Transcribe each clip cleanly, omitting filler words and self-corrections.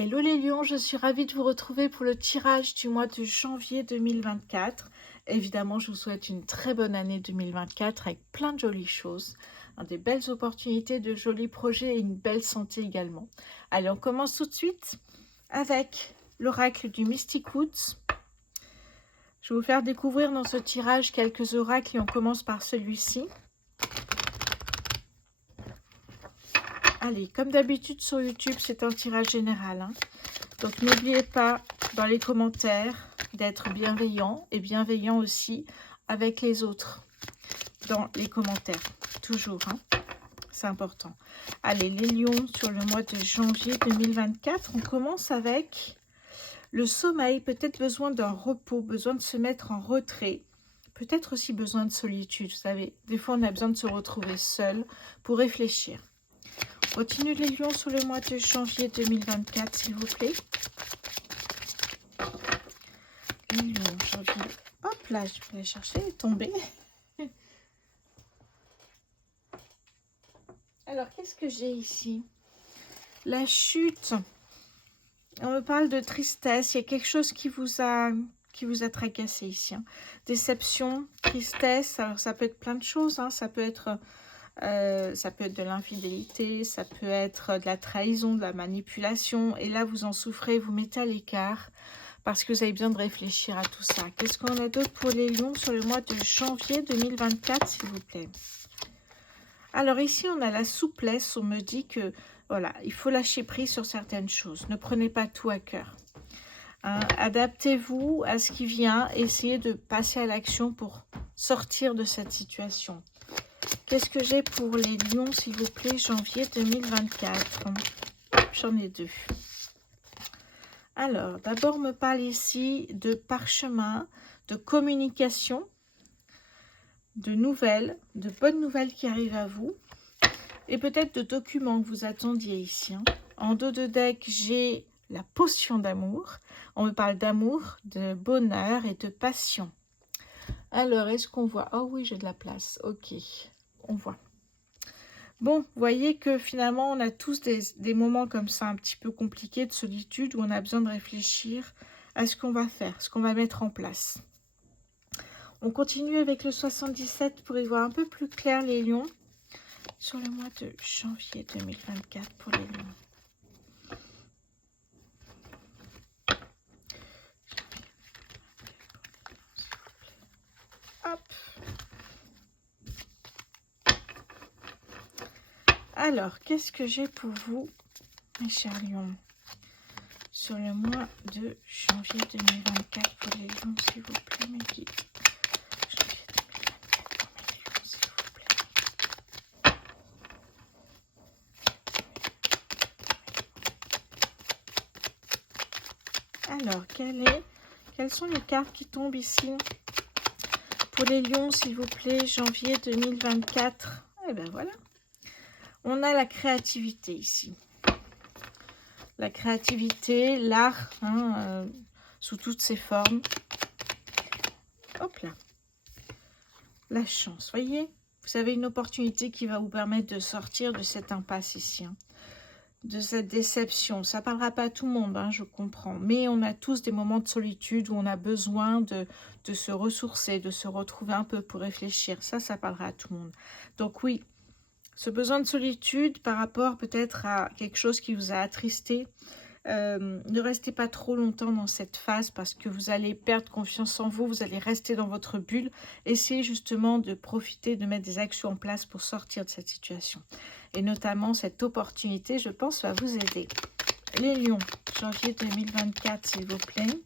Hello les lions, je suis ravie de vous retrouver pour le tirage du mois de janvier 2024. Évidemment, je vous souhaite une très bonne année 2024 avec plein de jolies choses, des belles opportunités, de jolis projets et une belle santé également. Allez, on commence tout de suite avec l'oracle du Mystic Woods. Je vais vous faire découvrir dans ce tirage quelques oracles et on commence par celui-ci. Allez, comme d'habitude sur YouTube, c'est un tirage général, hein. Donc n'oubliez pas dans les commentaires d'être bienveillant et bienveillant aussi avec les autres dans les commentaires, toujours, hein. C'est important. Allez, les lions sur le mois de janvier 2024, on commence avec le sommeil, peut-être besoin d'un repos, besoin de se mettre en retrait, peut-être aussi besoin de solitude, vous savez, des fois on a besoin de se retrouver seul pour réfléchir. Continue les lions sur le mois de janvier 2024, s'il vous plaît. Les lions, janvier. Hop là, je vais aller chercher, elle est tombée. Alors, qu'est-ce que j'ai ici? La chute. On me parle de tristesse. Il y a quelque chose qui vous a tracassé ici, hein. Déception, tristesse. Alors, ça peut être plein de choses, hein. Ça peut être de l'infidélité, ça peut être de la trahison, de la manipulation. Et là, vous en souffrez, vous mettez à l'écart parce que vous avez besoin de réfléchir à tout ça. Qu'est-ce qu'on a d'autre pour les lions sur le mois de janvier 2024, s'il vous plaît? Alors ici, on a la souplesse. On me dit que, voilà, il faut lâcher prise sur certaines choses. Ne prenez pas tout à cœur. Hein, adaptez-vous à ce qui vient. Essayez de passer à l'action pour sortir de cette situation. Qu'est-ce que j'ai pour les lions, s'il vous plaît, janvier 2024? J'en ai deux. Alors, d'abord, on me parle ici de parchemin, de communication, de nouvelles, de bonnes nouvelles qui arrivent à vous, et peut-être de documents que vous attendiez ici, hein. En dos de deck, j'ai la potion d'amour. On me parle d'amour, de bonheur et de passion. Alors, est-ce qu'on voit? Oh oui, j'ai de la place. Ok, on voit. Bon, vous voyez que finalement, on a tous des moments comme ça un petit peu compliqués de solitude où on a besoin de réfléchir à ce qu'on va faire, ce qu'on va mettre en place. On continue avec le 77 pour y voir un peu plus clair les lions sur le mois de janvier 2024 pour les lions. Hop. Alors, qu'est-ce que j'ai pour vous, mes chers lions, sur le mois de janvier 2024 pour les lions, s'il vous plaît, mes guides. Janvier 2024 pour mes lions, s'il vous plaît. Alors, quelles sont les cartes qui tombent ici pour les lions, s'il vous plaît, janvier 2024? Eh bien, voilà. On a la créativité ici. La créativité, l'art, hein, sous toutes ses formes. Hop là. La chance, voyez? Vous avez une opportunité qui va vous permettre de sortir de cette impasse ici, hein, de cette déception. Ça ne parlera pas à tout le monde, hein, je comprends. Mais on a tous des moments de solitude où on a besoin de se ressourcer, de se retrouver un peu pour réfléchir. Ça parlera à tout le monde. Donc oui, ce besoin de solitude par rapport peut-être à quelque chose qui vous a attristé, ne restez pas trop longtemps dans cette phase parce que vous allez perdre confiance en vous, vous allez rester dans votre bulle. Essayez justement de profiter, de mettre des actions en place pour sortir de cette situation. Et notamment cette opportunité, je pense, va vous aider. Les lions, janvier 2024, s'il vous plaît.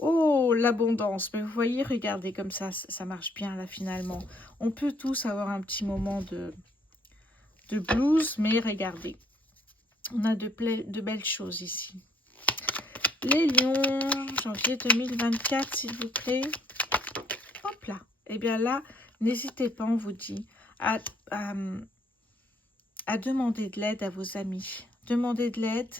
Oh, l'abondance. Mais vous voyez, regardez comme ça marche bien là finalement. On peut tous avoir un petit moment de blues, mais regardez. On a de belles choses ici. Les lions, janvier 2024, s'il vous plaît. Hop là. Et bien là, n'hésitez pas, on vous dit, à demander de l'aide à vos amis. Demandez de l'aide,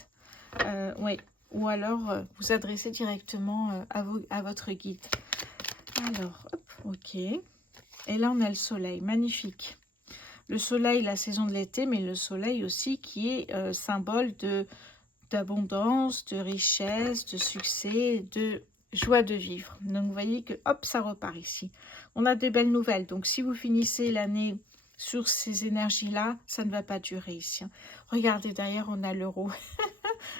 oui. Ou alors vous adresser directement à votre guide. Alors, hop, ok. Et là, on a le soleil, magnifique. Le soleil, la saison de l'été, mais le soleil aussi qui est symbole de d'abondance, de richesse, de succès, de joie de vivre. Donc vous voyez que hop, ça repart ici. On a de belles nouvelles. Donc si vous finissez l'année sur ces énergies-là, ça ne va pas durer ici. Regardez, derrière, on a l'euro.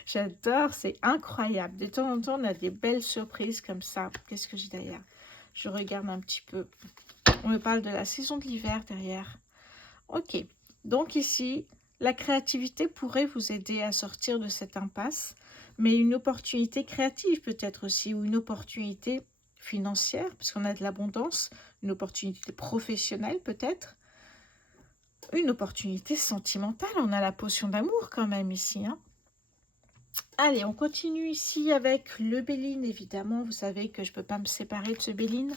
J'adore, c'est incroyable. De temps en temps, on a des belles surprises comme ça. Qu'est-ce que j'ai derrière? Je regarde un petit peu. On me parle de la saison de l'hiver derrière. Ok, donc ici, la créativité pourrait vous aider à sortir de cette impasse, mais une opportunité créative peut-être aussi, ou une opportunité financière, puisqu'on a de l'abondance, une opportunité professionnelle peut-être, une opportunité sentimentale. On a la potion d'amour quand même ici, hein. Allez, on continue ici avec le Béline, évidemment. Vous savez que je ne peux pas me séparer de ce Béline.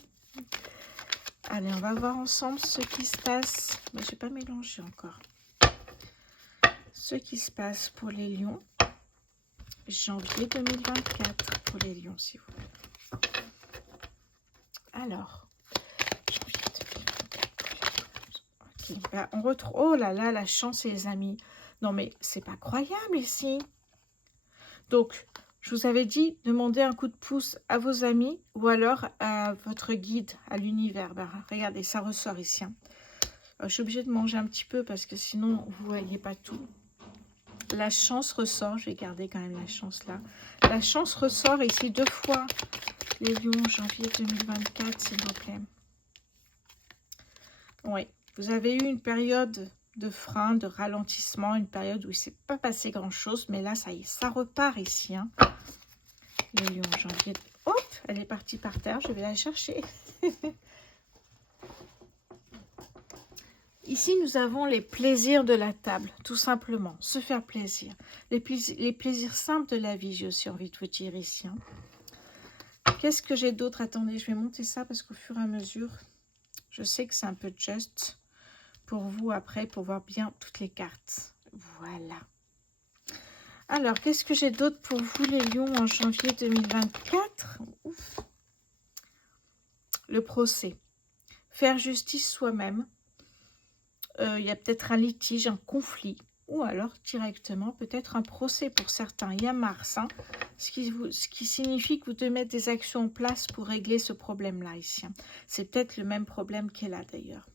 Allez, on va voir ensemble ce qui se passe. Mais je n'ai pas mélangé encore. Ce qui se passe pour les lions. Janvier 2024 pour les lions, s'il vous plaît. Alors, janvier 2024. Ok, bah, on retrouve... Oh là là, la chance, les amis. Non, mais c'est pas croyable ici. Donc, je vous avais dit, demandez un coup de pouce à vos amis ou alors à votre guide, à l'univers. Ben, regardez, ça ressort ici. Hein. Je suis obligée de manger un petit peu parce que sinon, vous ne voyez pas tout. La chance ressort. Je vais garder quand même la chance là. La chance ressort ici 2 fois. Les lions, janvier 2024, s'il vous plaît. Oui, vous avez eu une période de frein, de ralentissement, une période où il ne s'est pas passé grand-chose, mais là, ça y est, ça repart ici. Hein. Les lions, janvier... Hop, elle est partie par terre, je vais la chercher. Ici, nous avons les plaisirs de la table, tout simplement, se faire plaisir. Les plaisirs simples de la vie, j'ai aussi envie de vous dire ici. Hein. Qu'est-ce que j'ai d'autre? Attendez, je vais monter ça parce qu'au fur et à mesure, je sais que c'est un peu juste pour vous après, pour voir bien toutes les cartes. Voilà. Alors, qu'est-ce que j'ai d'autre pour vous, les lions, en janvier 2024? Ouf. Le procès. Faire justice soi-même. Il y a peut-être un litige, un conflit, ou alors directement peut-être un procès pour certains. Il y a Mars, hein, ce qui signifie que vous devez mettre des actions en place pour régler ce problème-là ici. C'est peut-être le même problème qu'elle a d'ailleurs.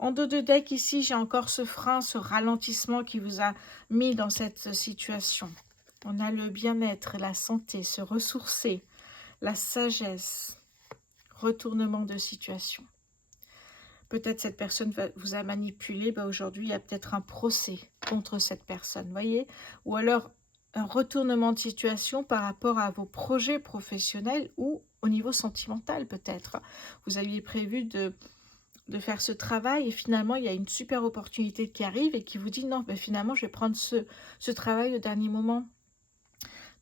En dos de deck ici, j'ai encore ce frein, ce ralentissement qui vous a mis dans cette situation. On a le bien-être, la santé, se ressourcer, la sagesse, retournement de situation. Peut-être cette personne vous a manipulé. Ben aujourd'hui, il y a peut-être un procès contre cette personne, voyez. Ou alors un retournement de situation par rapport à vos projets professionnels ou au niveau sentimental peut-être. Vous aviez prévu de faire ce travail et finalement, il y a une super opportunité qui arrive et qui vous dit non, ben finalement, je vais prendre ce travail au dernier moment.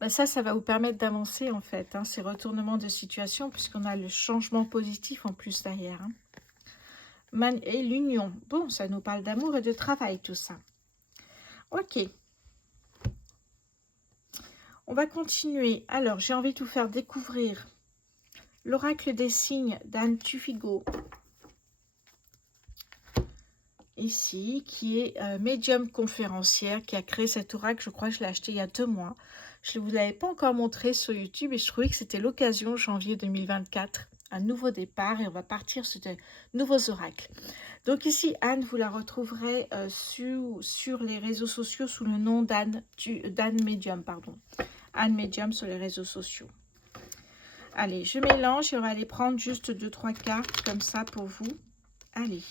Ben ça va vous permettre d'avancer en fait, hein, ces retournements de situation puisqu'on a le changement positif en plus derrière. Hein. Et l'union. Bon, ça nous parle d'amour et de travail, tout ça. Ok. On va continuer. Alors, j'ai envie de vous faire découvrir l'oracle des signes d'Anne Tufigo. Ici, qui est médium conférencière, qui a créé cet oracle. Je crois que je l'ai acheté il y a 2 mois. Je ne vous l'avais pas encore montré sur YouTube et je trouvais que c'était l'occasion, janvier 2024. Un nouveau départ et on va partir sur de nouveaux oracles. Donc ici, Anne, vous la retrouverez sur les réseaux sociaux sous le nom d'Anne Medium, pardon. Anne Medium sur les réseaux sociaux. Allez, je mélange et on va aller prendre juste 2-3 cartes comme ça pour vous. Allez,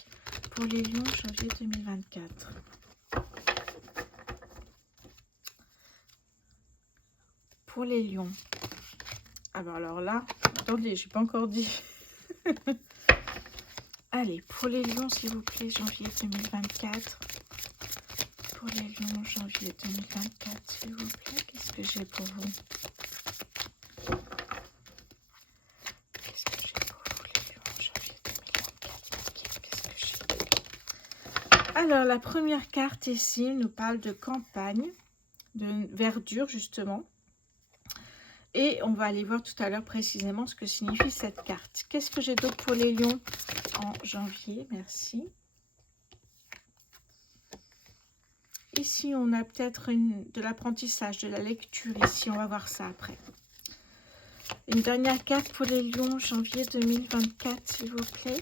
pour les lions, janvier 2024. Pour les lions. Alors là, attendez, je n'ai pas encore dit. Allez, pour les lions, s'il vous plaît, janvier 2024. Pour les lions, janvier 2024, s'il vous plaît. Qu'est-ce que j'ai pour vous? Qu'est-ce que j'ai pour vous, les lions, janvier 2024? Qu'est-ce que j'ai? Alors, la première carte ici nous parle de campagne, de verdure, justement. Et on va aller voir tout à l'heure précisément ce que signifie cette carte. Qu'est-ce que j'ai d'autre pour les lions en janvier? Merci. ici, on a peut-être de l'apprentissage, de la lecture ici. On va voir ça après. Une dernière carte pour les lions, janvier 2024, s'il vous plaît.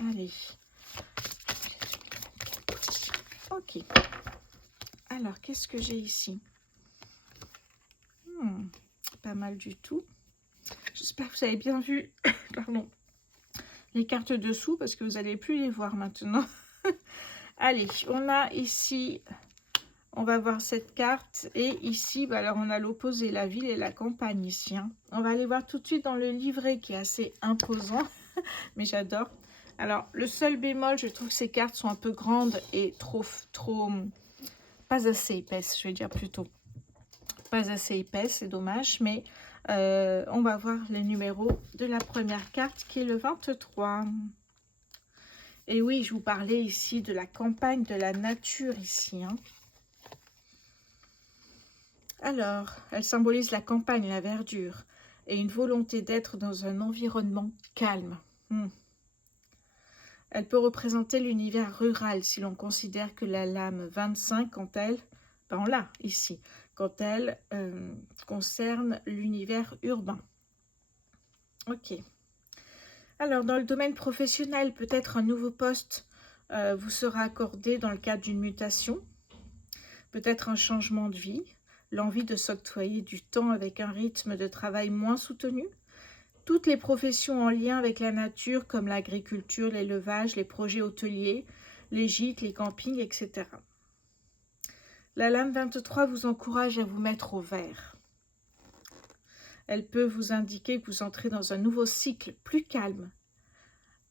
Allez. Ok. Alors, qu'est-ce que j'ai ici? Pas mal du tout. J'espère que vous avez bien vu pardon, les cartes dessous parce que vous n'allez plus les voir maintenant. Allez, on a ici, on va voir cette carte. Et ici, bah alors on a l'opposé, la ville et la campagne ici. Hein. On va aller voir tout de suite dans le livret qui est assez imposant. Mais j'adore. Alors, le seul bémol, je trouve que ces cartes sont un peu grandes et trop pas assez épaisses, je vais dire plutôt. Pas assez épaisses, c'est dommage, mais on va voir le numéro de la première carte qui est le 23. Et oui, je vous parlais ici de la campagne, de la nature ici. Hein. Alors, elle symbolise la campagne, la verdure et une volonté d'être dans un environnement calme. Elle peut représenter l'univers rural si l'on considère que la lame 25, quand elle, ben on l'a ici, quand elle concerne l'univers urbain. Ok. Alors, dans le domaine professionnel, peut-être un nouveau poste vous sera accordé dans le cadre d'une mutation, peut-être un changement de vie, l'envie de s'octroyer du temps avec un rythme de travail moins soutenu. Toutes les professions en lien avec la nature, comme l'agriculture, l'élevage, les projets hôteliers, les gîtes, les campings, etc. La lame 23 vous encourage à vous mettre au vert. Elle peut vous indiquer que vous entrez dans un nouveau cycle plus calme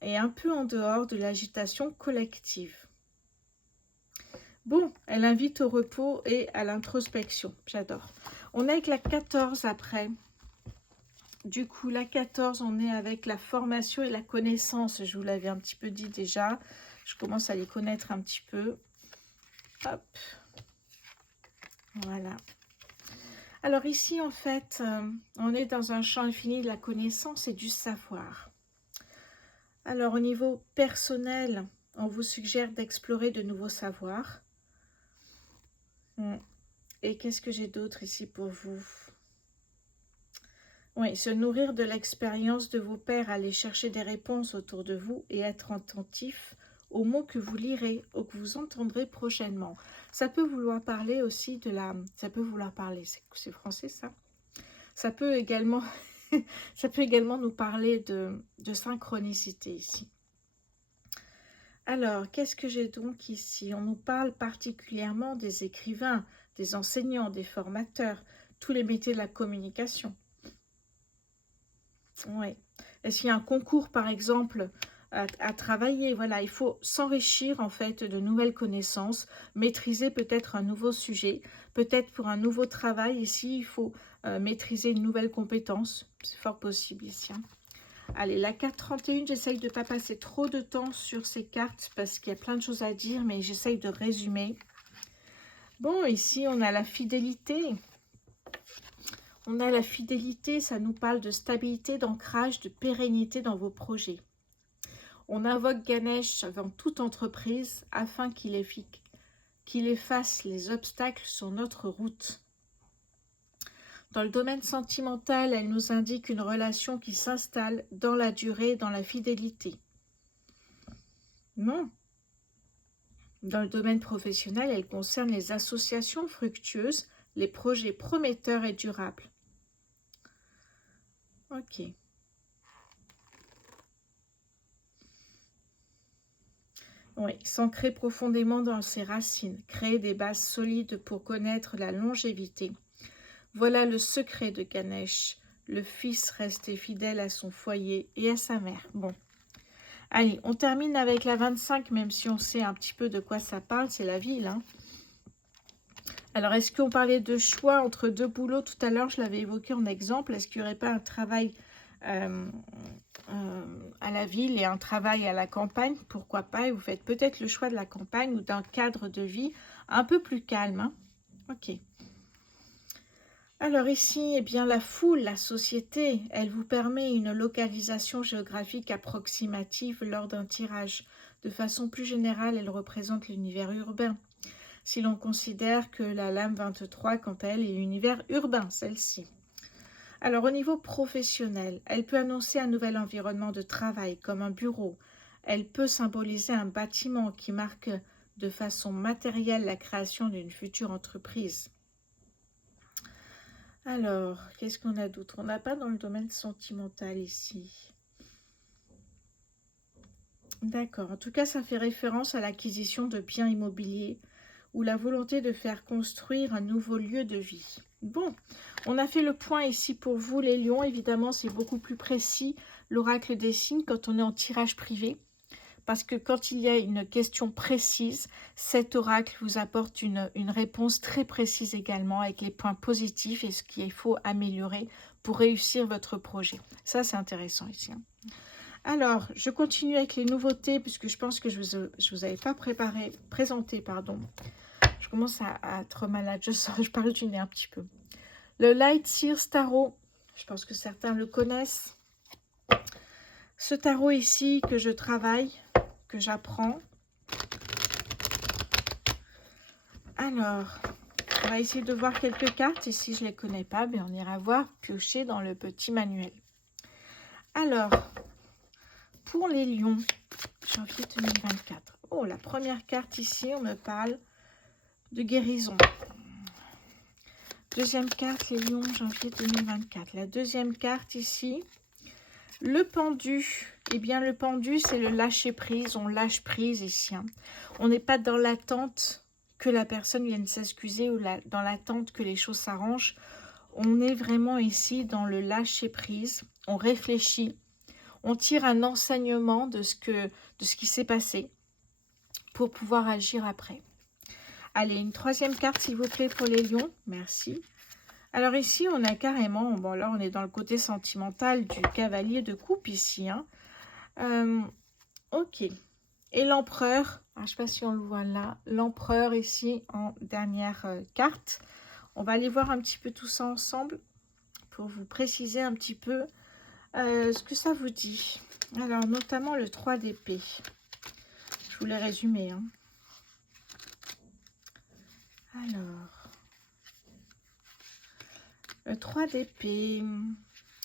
et un peu en dehors de l'agitation collective. Bon, elle invite au repos et à l'introspection. J'adore. On est avec la 14 après. Du coup, la 14, on est avec la formation et la connaissance. Je vous l'avais un petit peu dit déjà. Je commence à les connaître un petit peu. Hop. Voilà. Alors ici, en fait, on est dans un champ infini de la connaissance et du savoir. Alors, au niveau personnel, on vous suggère d'explorer de nouveaux savoirs. Et qu'est-ce que j'ai d'autre ici pour vous? Oui, se nourrir de l'expérience de vos pairs, aller chercher des réponses autour de vous et être attentif aux mots que vous lirez ou que vous entendrez prochainement. Ça peut vouloir parler aussi de la... Ça peut vouloir parler, c'est français ça? Ça peut également, ça peut également nous parler de synchronicité ici. Alors, qu'est-ce que j'ai donc ici? On nous parle particulièrement des écrivains, des enseignants, des formateurs, tous les métiers de la communication. Oui. Est-ce qu'il y a un concours, par exemple, à travailler? Voilà, il faut s'enrichir, en fait, de nouvelles connaissances, maîtriser peut-être un nouveau sujet, peut-être pour un nouveau travail. Ici, il faut maîtriser une nouvelle compétence. C'est fort possible ici. Hein. Allez, la carte 31, j'essaye de ne pas passer trop de temps sur ces cartes parce qu'il y a plein de choses à dire, mais j'essaye de résumer. Bon, ici, on a la fidélité. On a la fidélité, ça nous parle de stabilité, d'ancrage, de pérennité dans vos projets. On invoque Ganesh avant toute entreprise afin qu'il efface les obstacles sur notre route. Dans le domaine sentimental, elle nous indique une relation qui s'installe dans la durée, dans la fidélité. Non. Dans le domaine professionnel, elle concerne les associations fructueuses, les projets prometteurs et durables. Ok. Oui, s'ancrer profondément dans ses racines, créer des bases solides pour connaître la longévité. Voilà le secret de Ganesh, le fils resté fidèle à son foyer et à sa mère. Bon, allez, on termine avec la 25, même si on sait un petit peu de quoi ça parle, c'est la ville. Hein. Alors, est-ce qu'on parlait de choix entre deux boulots tout à l'heure? Je l'avais évoqué en exemple. Est-ce qu'il n'y aurait pas un travail à la ville et un travail à la campagne? Pourquoi pas? Et vous faites peut-être le choix de la campagne ou d'un cadre de vie un peu plus calme. Hein. Ok. Alors ici, eh bien, la foule, la société, elle vous permet une localisation géographique approximative lors d'un tirage. De façon plus générale, elle représente l'univers urbain. Si l'on considère que la lame 23, quant à elle, est l'univers urbain, celle-ci. Alors, au niveau professionnel, elle peut annoncer un nouvel environnement de travail, comme un bureau. Elle peut symboliser un bâtiment qui marque de façon matérielle la création d'une future entreprise. Alors, qu'est-ce qu'on a d'autre? On n'a pas dans le domaine sentimental ici. D'accord. En tout cas, ça fait référence à l'acquisition de biens immobiliers ou la volonté de faire construire un nouveau lieu de vie. Bon, on a fait le point ici pour vous, les lions. Évidemment, c'est beaucoup plus précis, l'oracle des signes, quand on est en tirage privé. Parce que quand il y a une question précise, cet oracle vous apporte une réponse très précise également, avec les points positifs et ce qu'il faut améliorer pour réussir votre projet. Ça, c'est intéressant ici. Alors, je continue avec les nouveautés, puisque je pense que je vous avais pas présenté. Je commence à être malade, je parle du nez un petit peu. Le Light Seers Tarot, je pense que certains le connaissent. Ce tarot ici que je travaille, que j'apprends. Alors, on va essayer de voir quelques cartes. Et si je ne les connais pas, bien on ira voir, piocher dans le petit manuel. Alors, pour les lions, janvier 2024. Oh, la première carte ici, on me parle de guérison. Deuxième carte, les lions, janvier 2024. La deuxième carte ici, le pendu. Eh bien, le pendu, c'est le lâcher prise. On lâche prise ici. On n'est pas dans l'attente que la personne vienne s'excuser ou dans l'attente que les choses s'arrangent. On est vraiment ici dans le lâcher prise. On réfléchit. On tire un enseignement de ce qui s'est passé pour pouvoir agir après. Allez, une troisième carte, s'il vous plaît, pour les lions. Merci. Alors ici, on a carrément, bon là, on est dans le côté sentimental du cavalier de coupe ici. Ok. Et l'empereur, je ne sais pas si on le voit là, l'empereur ici en dernière carte. On va aller voir un petit peu tout ça ensemble pour vous préciser un petit peu ce que ça vous dit. Alors, notamment le 3 d'épée. Je vous l'ai résumé. Alors, le 3 d'épée.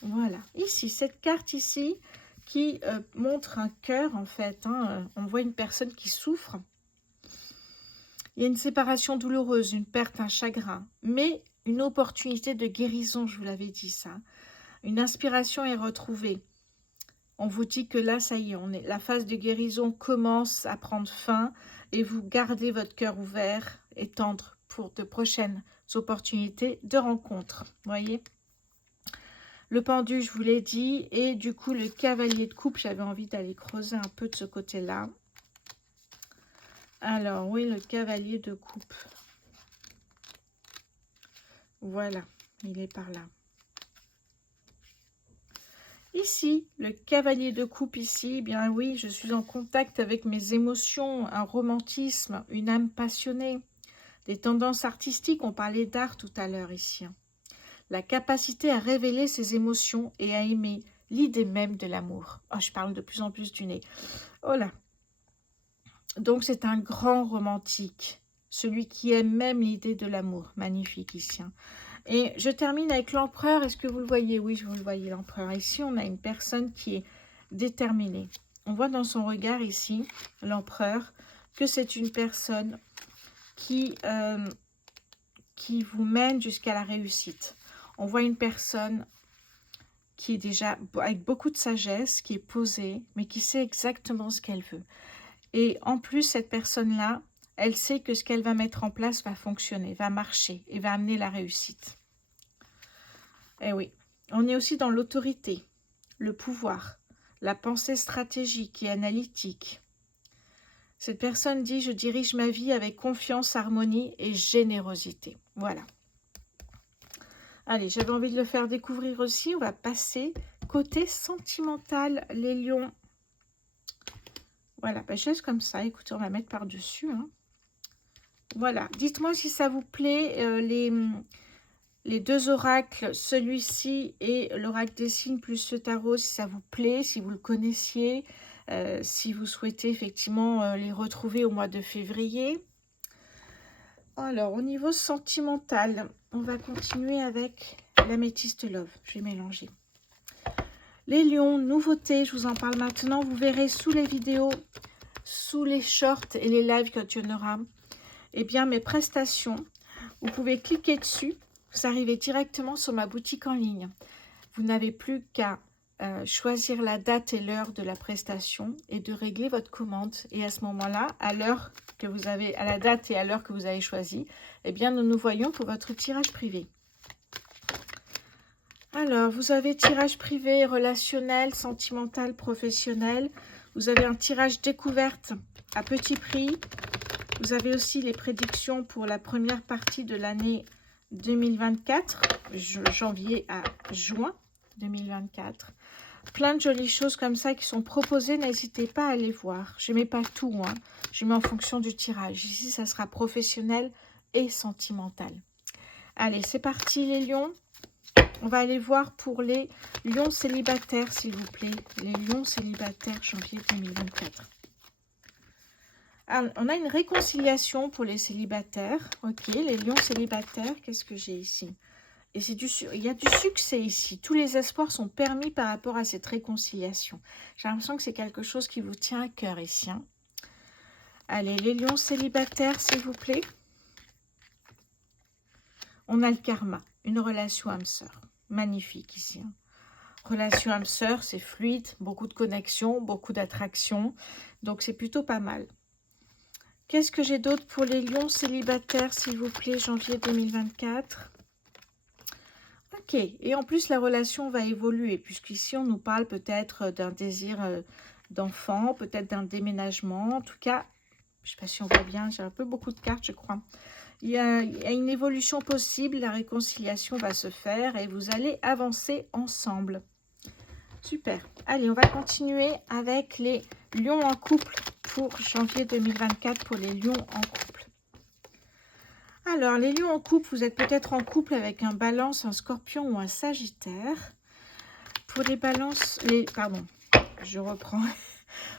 Voilà. Ici, cette carte ici qui montre un cœur, en fait. On voit une personne qui souffre. Il y a une séparation douloureuse, une perte, un chagrin. Mais une opportunité de guérison, je vous l'avais dit ça. Une inspiration est retrouvée. On vous dit que là, ça y est, la phase de guérison commence à prendre fin et vous gardez votre cœur ouvert et tendre pour de prochaines opportunités de rencontre. Voyez, le pendu, je vous l'ai dit, et du coup, le cavalier de coupe, j'avais envie d'aller creuser un peu de ce côté-là. Alors, oui, le cavalier de coupe. Voilà, il est par là. Ici, le cavalier de coupe ici, eh bien oui, je suis en contact avec mes émotions, un romantisme, une âme passionnée, des tendances artistiques, on parlait d'art tout à l'heure ici. La capacité à révéler ses émotions et à aimer l'idée même de l'amour. Oh, je parle de plus en plus du nez. Oh là. Donc c'est un grand romantique, celui qui aime même l'idée de l'amour. Magnifique ici. Et je termine avec l'empereur. Est-ce que vous le voyez? Oui, je vous le voyez, l'empereur. Ici, on a une personne qui est déterminée. On voit dans son regard ici, l'empereur, que c'est une personne qui vous mène jusqu'à la réussite. On voit une personne qui est déjà avec beaucoup de sagesse, qui est posée, mais qui sait exactement ce qu'elle veut. Et en plus, cette personne-là, elle sait que ce qu'elle va mettre en place va fonctionner, va marcher et va amener la réussite. Eh oui, on est aussi dans l'autorité, le pouvoir, la pensée stratégique et analytique. Cette personne dit « Je dirige ma vie avec confiance, harmonie et générosité ». Voilà. Allez, j'avais envie de le faire découvrir aussi. On va passer côté sentimental, les lions. Voilà, je laisse comme ça. Écoutez, on va mettre par-dessus. Voilà, dites-moi si ça vous plaît, les deux oracles, celui-ci et l'oracle des signes plus ce tarot, si ça vous plaît, si vous le connaissiez. si vous souhaitez effectivement les retrouver au mois de février. Alors, au niveau sentimental, on va continuer avec l'améthyste love. Je vais mélanger. Les lions, nouveautés, je vous en parle maintenant. Vous verrez sous les vidéos, sous les shorts et les lives quand il y en aura, eh bien, mes prestations. Vous pouvez cliquer dessus. Vous arrivez directement sur ma boutique en ligne. Vous n'avez plus qu'à choisir la date et l'heure de la prestation et de régler votre commande. Et à ce moment-là, à l'heure que vous avez, à la date et à l'heure que vous avez choisi, eh bien, nous voyons pour votre tirage privé. Alors, vous avez tirage privé, relationnel, sentimental, professionnel. Vous avez un tirage découverte à petit prix. Vous avez aussi les prédictions pour la première partie de l'année 2024, janvier à juin 2024. Plein de jolies choses comme ça qui sont proposées. N'hésitez pas à les voir. Je ne mets pas tout, hein. Je mets en fonction du tirage. Ici, ça sera professionnel et sentimental. Allez, c'est parti les lions. On va aller voir pour les lions célibataires, s'il vous plaît. Les lions célibataires, janvier 2024. Alors, on a une réconciliation pour les célibataires. Ok, les lions célibataires, qu'est-ce que j'ai ici? Et il y a du succès ici. Tous les espoirs sont permis par rapport à cette réconciliation. J'ai l'impression que c'est quelque chose qui vous tient à cœur ici. Hein. Allez, les lions célibataires, s'il vous plaît. On a le karma, une relation âme-sœur. Magnifique ici. Hein. Relation âme-sœur, c'est fluide, beaucoup de connexions, beaucoup d'attractions. Donc, c'est plutôt pas mal. Qu'est-ce que j'ai d'autre pour les lions célibataires, s'il vous plaît, janvier 2024? Ok, et en plus, la relation va évoluer, puisqu'ici, on nous parle peut-être d'un désir d'enfant, peut-être d'un déménagement. En tout cas, je ne sais pas si on voit bien, j'ai un peu beaucoup de cartes, je crois. Il y a une évolution possible, la réconciliation va se faire et vous allez avancer ensemble. Super. Allez, on va continuer avec les lions en couple pour janvier 2024 pour les lions en couple. Alors, les lions en couple, vous êtes peut-être en couple avec un balance, un scorpion ou un sagittaire. Pour les balances, je reprends.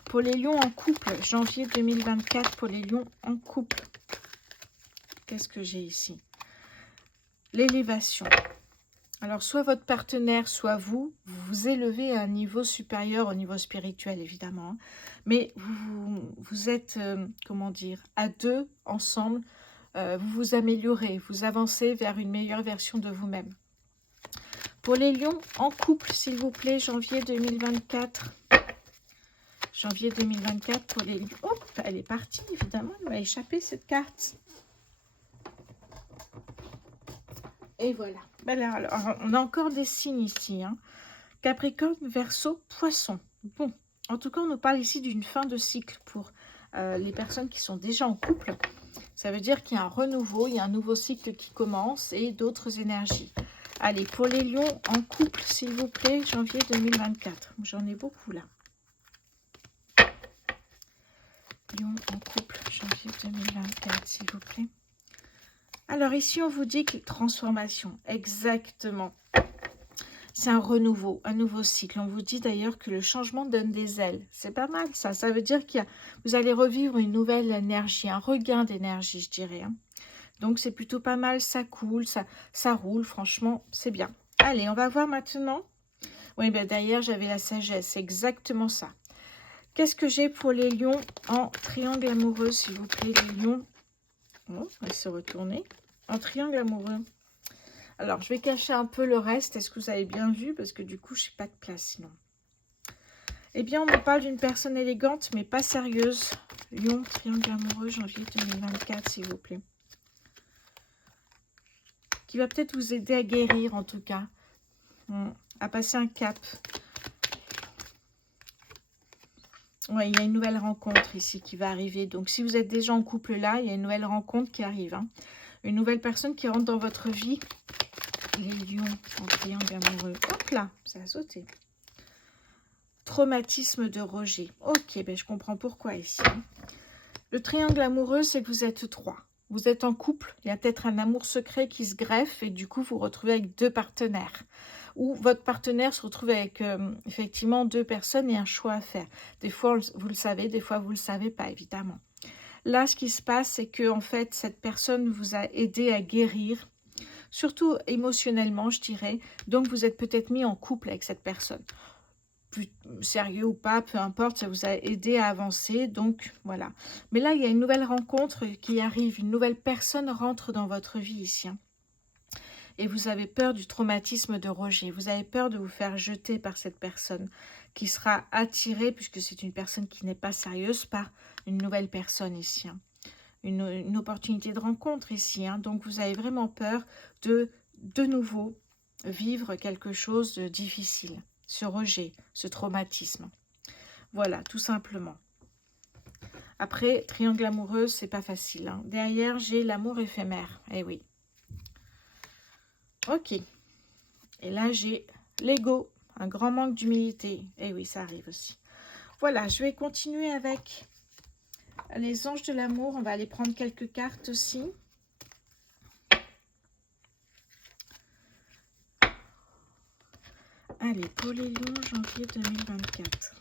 Pour les lions en couple, janvier 2024 pour les lions en couple. Qu'est-ce que j'ai ici? L'élévation. Alors, soit votre partenaire, soit vous vous élevez à un niveau supérieur au niveau spirituel, évidemment. Hein. Mais vous êtes, comment dire, à deux, ensemble, vous vous améliorez, vous avancez vers une meilleure version de vous-même. Pour les lions en couple, s'il vous plaît, janvier 2024. Janvier 2024 pour les lions. Oh, elle est partie, évidemment, elle m'a échappé cette carte. Et voilà. Alors, on a encore des signes ici. Hein. Capricorne, Verseau, Poisson. Bon, en tout cas, on nous parle ici d'une fin de cycle pour les personnes qui sont déjà en couple. Ça veut dire qu'il y a un renouveau, il y a un nouveau cycle qui commence et d'autres énergies. Allez, pour les lions en couple, s'il vous plaît, janvier 2024. J'en ai beaucoup là. Lions en couple, janvier 2024, s'il vous plaît. Alors ici, on vous dit que transformation, exactement. C'est un renouveau, un nouveau cycle. On vous dit d'ailleurs que le changement donne des ailes. C'est pas mal ça. Ça veut dire que vous allez revivre une nouvelle énergie, un regain d'énergie, je dirais. Hein. Donc c'est plutôt pas mal, ça coule, ça roule. Franchement, c'est bien. Allez, on va voir maintenant. Oui, ben d'ailleurs, j'avais la sagesse. C'est exactement ça. Qu'est-ce que j'ai pour les lions en triangle amoureux, s'il vous plaît, les lions? Oh, on va se retourner. En triangle amoureux. Alors, je vais cacher un peu le reste. Est-ce que vous avez bien vu? Parce que du coup, je n'ai pas de place sinon. Eh bien, on me parle d'une personne élégante, mais pas sérieuse. Lion, triangle amoureux, janvier 2024, s'il vous plaît. Qui va peut-être vous aider à guérir, en tout cas. À passer un cap. Ouais, il y a une nouvelle rencontre ici qui va arriver. Donc, si vous êtes déjà en couple là, il y a une nouvelle rencontre qui arrive. Hein. Une nouvelle personne qui rentre dans votre vie. Les lions en triangle amoureux. Hop là, ça a sauté. Traumatisme de rejet. Ok, ben je comprends pourquoi ici. Le triangle amoureux, c'est que vous êtes trois. Vous êtes en couple. Il y a peut-être un amour secret qui se greffe et du coup, vous vous retrouvez avec deux partenaires. ou votre partenaire se retrouve avec effectivement 2 personnes et un choix à faire. Des fois, vous le savez, des fois, vous ne le savez pas, évidemment. Là, ce qui se passe, c'est que en fait, cette personne vous a aidé à guérir, surtout émotionnellement, je dirais. Donc, vous êtes peut-être mis en couple avec cette personne. Plus sérieux ou pas, peu importe, ça vous a aidé à avancer, donc voilà. Mais là, il y a une nouvelle rencontre qui arrive, une nouvelle personne rentre dans votre vie ici. Et vous avez peur du traumatisme de rejet, vous avez peur de vous faire jeter par cette personne qui sera attirée, puisque c'est une personne qui n'est pas sérieuse, par une nouvelle personne ici. Une opportunité de rencontre ici, donc vous avez vraiment peur de nouveau vivre quelque chose de difficile. Ce rejet, ce traumatisme. Voilà, tout simplement. Après, triangle amoureux, c'est pas facile. Derrière, j'ai l'amour éphémère. Eh oui. Ok. Et là, j'ai l'ego. Un grand manque d'humilité. Eh oui, ça arrive aussi. Voilà, je vais continuer avec les anges de l'amour. On va aller prendre quelques cartes aussi. Allez, pour les lions, janvier 2024.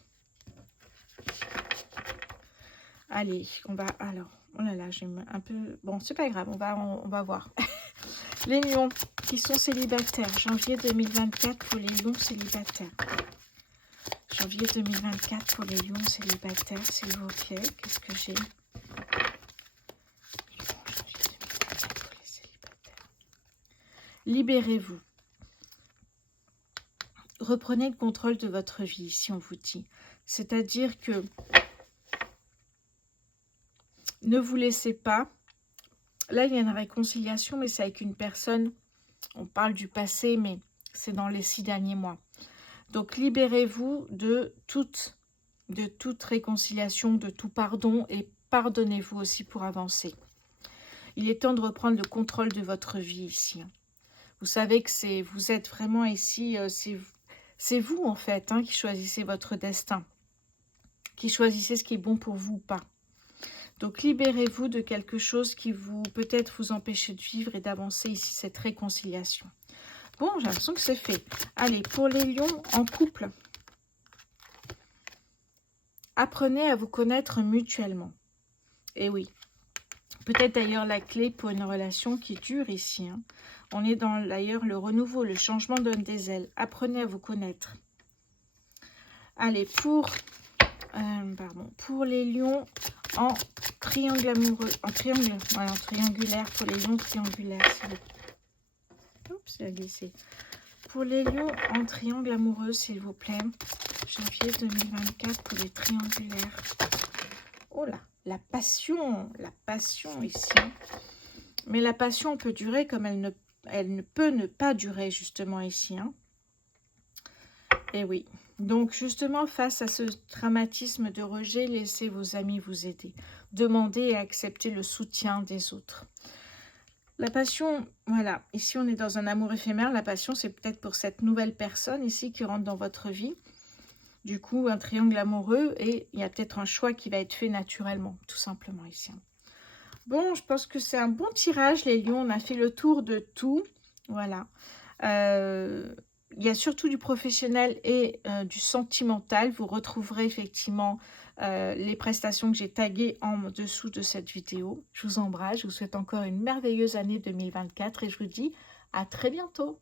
Allez, on va... Alors, oh là là, j'ai un peu... Bon, c'est pas grave, on va voir. Les lions qui sont célibataires, janvier 2024 pour les lions célibataires. Janvier 2024 pour les lions célibataires, s'il vous plaît. Qu'est-ce que j'ai? Libérez-vous. Reprenez le contrôle de votre vie, si on vous dit. C'est-à-dire que ne vous laissez pas. Là, il y a une réconciliation, mais c'est avec une personne. On parle du passé, mais c'est dans les 6 derniers mois. Donc, libérez-vous de toute réconciliation, de tout pardon, et pardonnez-vous aussi pour avancer. Il est temps de reprendre le contrôle de votre vie ici. Vous savez que vous êtes vraiment ici, c'est vous en fait qui choisissez votre destin, qui choisissez ce qui est bon pour vous ou pas. Donc libérez-vous de quelque chose qui peut-être vous empêche de vivre et d'avancer ici cette réconciliation. Bon, j'ai l'impression que c'est fait. Allez, pour les lions en couple, apprenez à vous connaître mutuellement. Et oui, peut-être d'ailleurs la clé pour une relation qui dure ici. On est dans d'ailleurs le renouveau, le changement donne des ailes. Apprenez à vous connaître. Allez, pour les lions en triangle amoureux, en triangulaire, pour les lions triangulaires. Oups, il a glissé. Pour les lions en triangle amoureux, s'il vous plaît. Janvier 2024 pour les triangulaires. Oh là, la passion ici. Mais la passion peut durer comme elle ne peut ne pas durer justement ici. Et oui. Donc justement, face à ce traumatisme de rejet, laissez vos amis vous aider. Demandez et acceptez le soutien des autres. La passion, voilà. Ici, on est dans un amour éphémère. La passion, c'est peut-être pour cette nouvelle personne ici qui rentre dans votre vie. Du coup, un triangle amoureux et il y a peut-être un choix qui va être fait naturellement, tout simplement ici. Bon, je pense que c'est un bon tirage, les lions. On a fait le tour de tout. Voilà. Il y a surtout du professionnel et du sentimental. Vous retrouverez effectivement les prestations que j'ai taguées en dessous de cette vidéo. Je vous embrasse. Je vous souhaite encore une merveilleuse année 2024 et je vous dis à très bientôt.